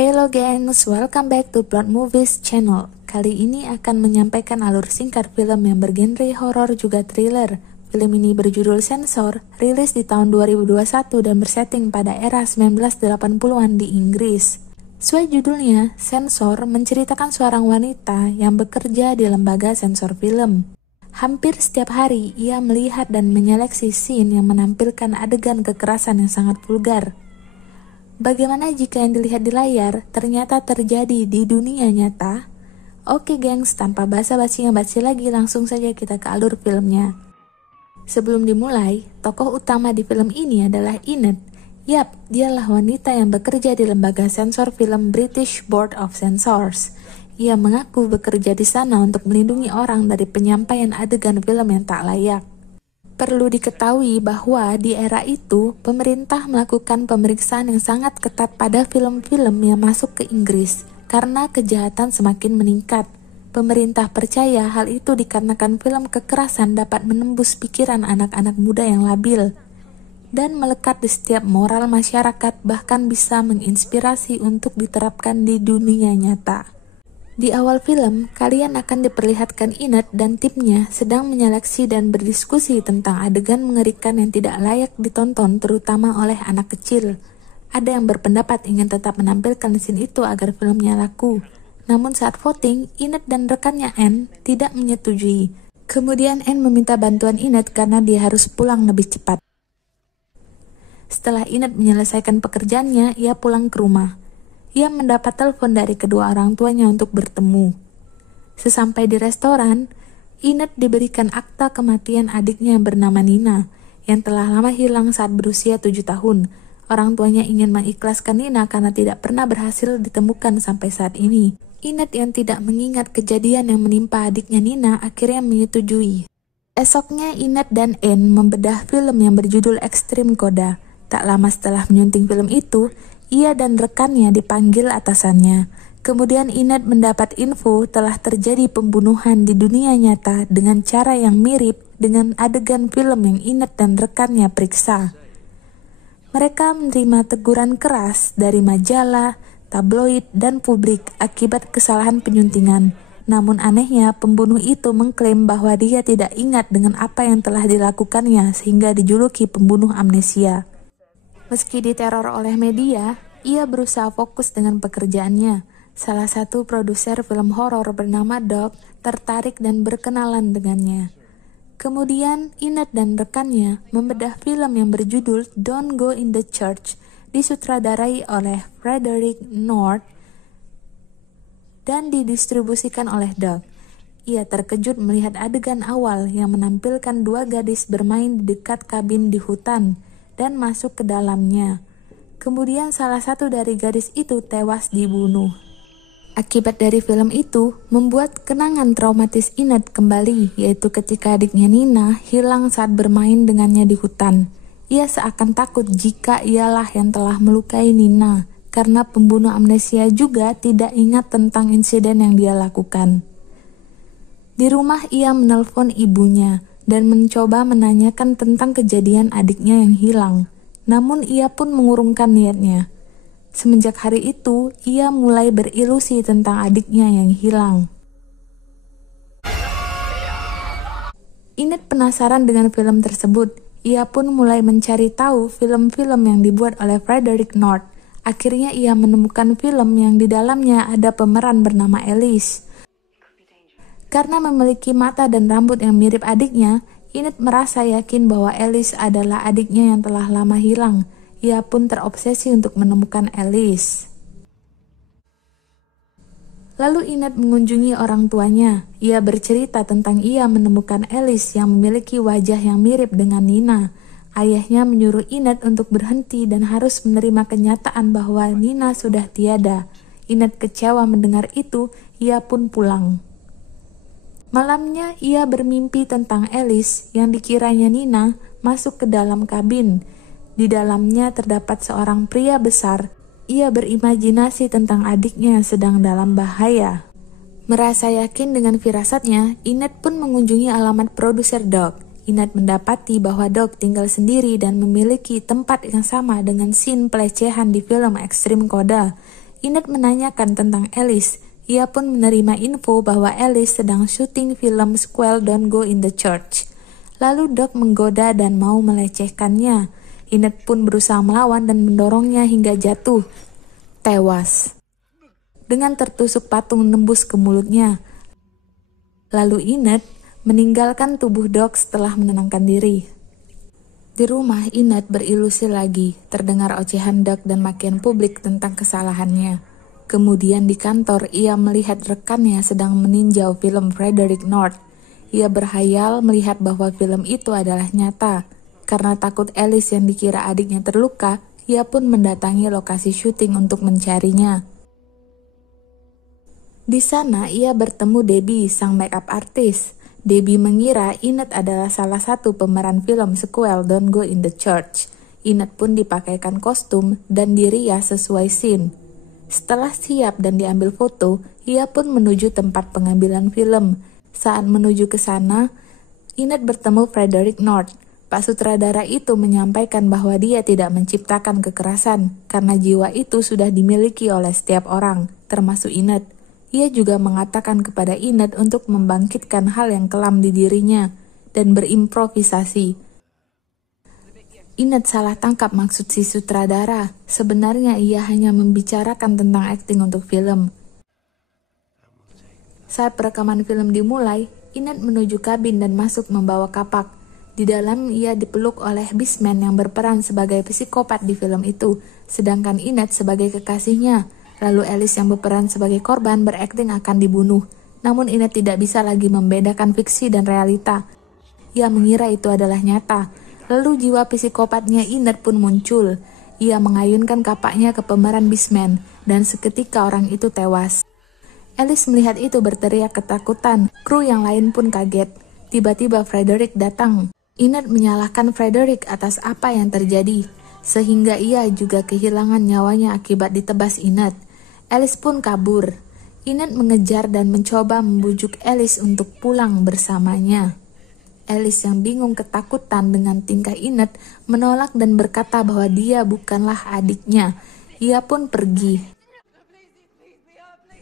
Hello gengs, welcome back to Plot Movies channel. Kali ini akan menyampaikan alur singkat film yang bergenre horor juga thriller. Film ini berjudul Sensor, rilis di tahun 2021 dan bersetting pada era 1980-an di Inggris. Sesuai judulnya, Sensor menceritakan seorang wanita yang bekerja di lembaga sensor film. Hampir setiap hari, ia melihat dan menyeleksi scene yang menampilkan adegan kekerasan yang sangat vulgar. Bagaimana jika yang dilihat di layar ternyata terjadi di dunia nyata? Oke gengs, tanpa basa-basi lagi, langsung saja kita ke alur filmnya. Sebelum dimulai, tokoh utama di film ini adalah Enid. Yap, dialah wanita yang bekerja di lembaga sensor film British Board of Censors. Ia mengaku bekerja di sana untuk melindungi orang dari penyampaian adegan film yang tak layak. Perlu diketahui bahwa di era itu, pemerintah melakukan pemeriksaan yang sangat ketat pada film-film yang masuk ke Inggris karena kejahatan semakin meningkat. Pemerintah percaya hal itu dikarenakan film kekerasan dapat menembus pikiran anak-anak muda yang labil dan melekat di setiap moral masyarakat, bahkan bisa menginspirasi untuk diterapkan di dunia nyata. Di awal film, kalian akan diperlihatkan Enid dan timnya sedang menyeleksi dan berdiskusi tentang adegan mengerikan yang tidak layak ditonton, terutama oleh anak kecil. Ada yang berpendapat ingin tetap menampilkan scene itu agar filmnya laku. Namun saat voting, Enid dan rekannya Anne tidak menyetujui. Kemudian Anne meminta bantuan Enid karena dia harus pulang lebih cepat. Setelah Enid menyelesaikan pekerjaannya, ia pulang ke rumah. Ia mendapat telepon dari kedua orang tuanya untuk bertemu. Sesampai di restoran, Enid diberikan akta kematian adiknya yang bernama Nina, yang telah lama hilang saat berusia 7 tahun. Orang tuanya ingin mengikhlaskan Nina karena tidak pernah berhasil ditemukan sampai saat ini. Enid yang tidak mengingat kejadian yang menimpa adiknya Nina akhirnya menyetujui. Esoknya Enid dan Anne membedah film yang berjudul Extreme Coda. Tak lama setelah menyunting film itu, ia dan rekannya dipanggil atasannya. Kemudian Enid mendapat info telah terjadi pembunuhan di dunia nyata dengan cara yang mirip dengan adegan film yang Enid dan rekannya periksa. Mereka menerima teguran keras dari majalah, tabloid, dan publik akibat kesalahan penyuntingan. Namun anehnya, pembunuh itu mengklaim bahwa dia tidak ingat dengan apa yang telah dilakukannya sehingga dijuluki pembunuh amnesia. Meski diteror oleh media, ia berusaha fokus dengan pekerjaannya. Salah satu produser film horor bernama Doug tertarik dan berkenalan dengannya. Kemudian Enid dan rekannya membedah film yang berjudul Don't Go in the Church, disutradarai oleh Frederick North dan didistribusikan oleh Doug. Ia terkejut melihat adegan awal yang menampilkan dua gadis bermain di dekat kabin di hutan dan masuk ke dalamnya. Kemudian salah satu dari gadis itu tewas dibunuh. Akibat dari film itu membuat kenangan traumatis Enid kembali, yaitu ketika adiknya Nina hilang saat bermain dengannya di hutan. Ia seakan takut jika ialah yang telah melukai Nina, karena pembunuh amnesia juga tidak ingat tentang insiden yang dia lakukan. Di rumah ia menelpon ibunya dan mencoba menanyakan tentang kejadian adiknya yang hilang. Namun ia pun mengurungkan niatnya. Semenjak hari itu, ia mulai berilusi tentang adiknya yang hilang. Enid penasaran dengan film tersebut. Ia pun mulai mencari tahu film-film yang dibuat oleh Frederick North. Akhirnya ia menemukan film yang di dalamnya ada pemeran bernama Alice. Karena memiliki mata dan rambut yang mirip adiknya, Enid merasa yakin bahwa Alice adalah adiknya yang telah lama hilang. Ia pun terobsesi untuk menemukan Alice. Lalu Enid mengunjungi orang tuanya. Ia bercerita tentang ia menemukan Alice yang memiliki wajah yang mirip dengan Nina. Ayahnya menyuruh Enid untuk berhenti dan harus menerima kenyataan bahwa Nina sudah tiada. Enid kecewa mendengar itu, ia pun pulang. Malamnya ia bermimpi tentang Alice yang dikiranya Nina masuk ke dalam kabin. Di dalamnya terdapat seorang pria besar. Ia berimajinasi tentang adiknya yang sedang dalam bahaya. Merasa yakin dengan firasatnya, Enid pun mengunjungi alamat produser Doug. Enid mendapati bahwa Doug tinggal sendiri dan memiliki tempat yang sama dengan scene pelecehan di film Extreme Coda. Enid menanyakan tentang Alice. Ia pun menerima info bahwa Alice sedang syuting film Squall Don't Go in the Church. Lalu Doc menggoda dan mau melecehkannya. Enid pun berusaha melawan dan mendorongnya hingga jatuh. Tewas. Dengan tertusuk patung nembus ke mulutnya. Lalu Enid meninggalkan tubuh Doc setelah menenangkan diri. Di rumah, Enid berilusi lagi, terdengar ocehan Doc dan makian publik tentang kesalahannya. Kemudian di kantor, ia melihat rekannya sedang meninjau film Frederick North. Ia berhayal melihat bahwa film itu adalah nyata. Karena takut Alice yang dikira adiknya terluka, ia pun mendatangi lokasi syuting untuk mencarinya. Di sana, ia bertemu Debbie, sang makeup artist. Debbie mengira Enid adalah salah satu pemeran film Squall Don't Go in the Church. Enid pun dipakaikan kostum dan dirias sesuai scene. Setelah siap dan diambil foto, ia pun menuju tempat pengambilan film. Saat menuju ke sana, Enid bertemu Frederick North. Pak sutradara itu menyampaikan bahwa dia tidak menciptakan kekerasan, karena jiwa itu sudah dimiliki oleh setiap orang, termasuk Enid. Ia juga mengatakan kepada Enid untuk membangkitkan hal yang kelam di dirinya, dan berimprovisasi. Enid salah tangkap maksud si sutradara. Sebenarnya ia hanya membicarakan tentang akting untuk film. Saat perekaman film dimulai, Enid menuju kabin dan masuk membawa kapak. Di dalam ia dipeluk oleh Beastman yang berperan sebagai psikopat di film itu, sedangkan Enid sebagai kekasihnya. Lalu Alice yang berperan sebagai korban berakting akan dibunuh. Namun Enid tidak bisa lagi membedakan fiksi dan realita. Ia mengira itu adalah nyata. Lalu jiwa psikopatnya Enid pun muncul. Ia mengayunkan kapaknya ke pemeran Beastman, dan seketika orang itu tewas. Alice melihat itu berteriak ketakutan. Kru yang lain pun kaget. Tiba-tiba Frederick datang. Enid menyalahkan Frederick atas apa yang terjadi, sehingga ia juga kehilangan nyawanya akibat ditebas Enid. Alice pun kabur. Enid mengejar dan mencoba membujuk Alice untuk pulang bersamanya. Alice yang bingung ketakutan dengan tingkah Enid menolak dan berkata bahwa dia bukanlah adiknya. Ia pun pergi.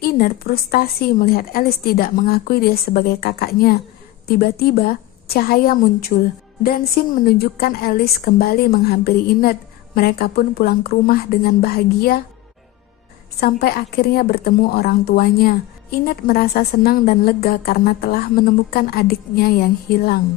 Enid frustasi melihat Alice tidak mengakui dia sebagai kakaknya. Tiba-tiba cahaya muncul dan scene menunjukkan Alice kembali menghampiri Enid. Mereka pun pulang ke rumah dengan bahagia sampai akhirnya bertemu orang tuanya. Enid merasa senang dan lega karena telah menemukan adiknya yang hilang.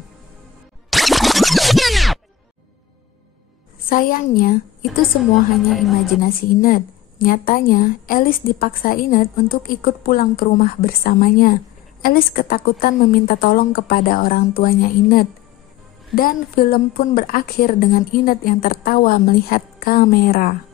Sayangnya, itu semua hanya imajinasi Enid. Nyatanya, Alice dipaksa Enid untuk ikut pulang ke rumah bersamanya. Alice ketakutan meminta tolong kepada orang tuanya Enid. Dan film pun berakhir dengan Enid yang tertawa melihat kamera.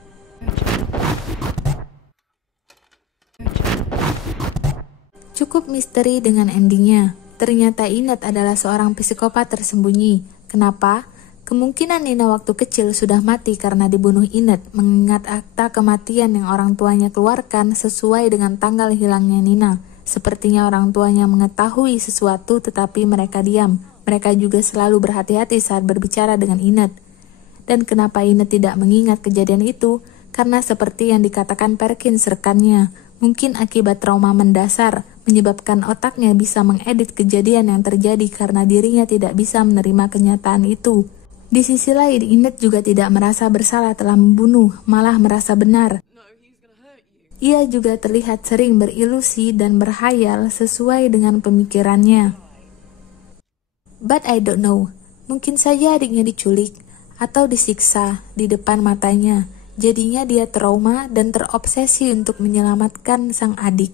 Cukup misteri dengan endingnya. Ternyata Enid adalah seorang psikopat tersembunyi. Kenapa? Kemungkinan Nina waktu kecil sudah mati karena dibunuh Enid, mengingat akta kematian yang orang tuanya keluarkan sesuai dengan tanggal hilangnya Nina. Sepertinya orang tuanya mengetahui sesuatu tetapi mereka diam. Mereka juga selalu berhati-hati saat berbicara dengan Enid. Dan kenapa Enid tidak mengingat kejadian itu? Karena seperti yang dikatakan Perkins rekannya, mungkin akibat trauma mendasar, menyebabkan otaknya bisa mengedit kejadian yang terjadi karena dirinya tidak bisa menerima kenyataan itu. Di sisi lain, Enid juga tidak merasa bersalah telah membunuh, malah merasa benar. Ia juga terlihat sering berilusi dan berhayal sesuai dengan pemikirannya. But I don't know, mungkin saja adiknya diculik atau disiksa di depan matanya. Jadinya dia trauma dan terobsesi untuk menyelamatkan sang adik.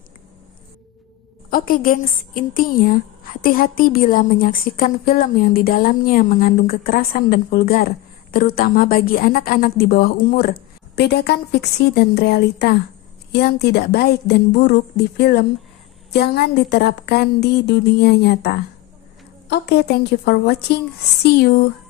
Oke gengs, intinya hati-hati bila menyaksikan film yang di dalamnya mengandung kekerasan dan vulgar, terutama bagi anak-anak di bawah umur. Bedakan fiksi dan realita. Yang tidak baik dan buruk di film jangan diterapkan di dunia nyata. Oke, thank you for watching. See you.